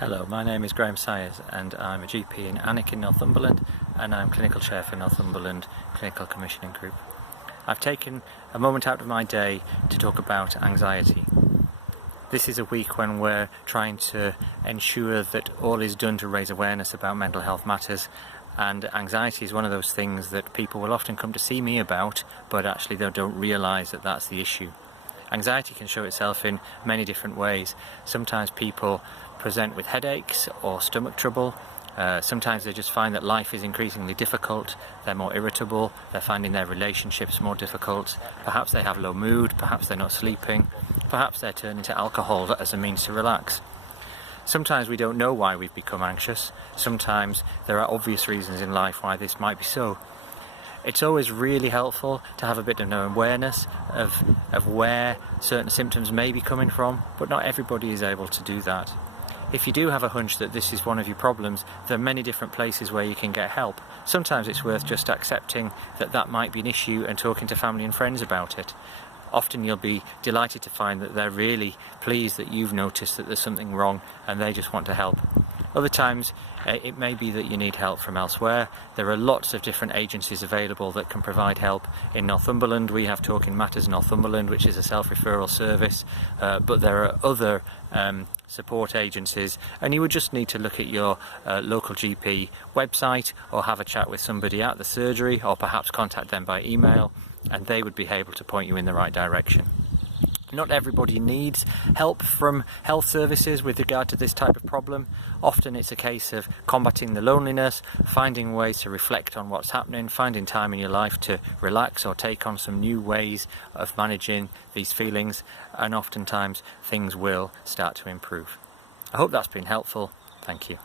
Hello, my name is Graham Syers and I'm a GP in Alnwick in Northumberland, and I'm Clinical Chair for Northumberland Clinical Commissioning Group. I've taken a moment out of my day to talk about anxiety. This is a week when we're trying to ensure that all is done to raise awareness about mental health matters, and anxiety is one of those things that people will often come to see me about, but actually they don't realise that that's the issue. Anxiety can show itself in many different ways. Sometimes people present with headaches or stomach trouble. Sometimes they just find that life is increasingly difficult. They're more irritable. They're finding their relationships more difficult. Perhaps they have low mood. Perhaps they're not sleeping. Perhaps they're turning to alcohol as a means to relax. Sometimes we don't know why we've become anxious. Sometimes there are obvious reasons in life why this might be so. It's always really helpful to have a bit of an awareness of where certain symptoms may be coming from, but not everybody is able to do that. If you do have a hunch that this is one of your problems, there are many different places where you can get help. Sometimes it's worth just accepting that that might be an issue and talking to family and friends about it. Often you'll be delighted to find that they're really pleased that you've noticed that there's something wrong and they just want to help. Other times it may be that you need help from elsewhere. There are lots of different agencies available that can provide help. In Northumberland we have Talking Matters Northumberland, which is a self-referral service, but there are other support agencies, and you would just need to look at your local GP website or have a chat with somebody at the surgery, or perhaps contact them by email, and they would be able to point you in the right direction. Not everybody needs help from health services with regard to this type of problem. Often it's a case of combating the loneliness, finding ways to reflect on what's happening, finding time in your life to relax or take on some new ways of managing these feelings, and oftentimes things will start to improve. I hope that's been helpful. Thank you.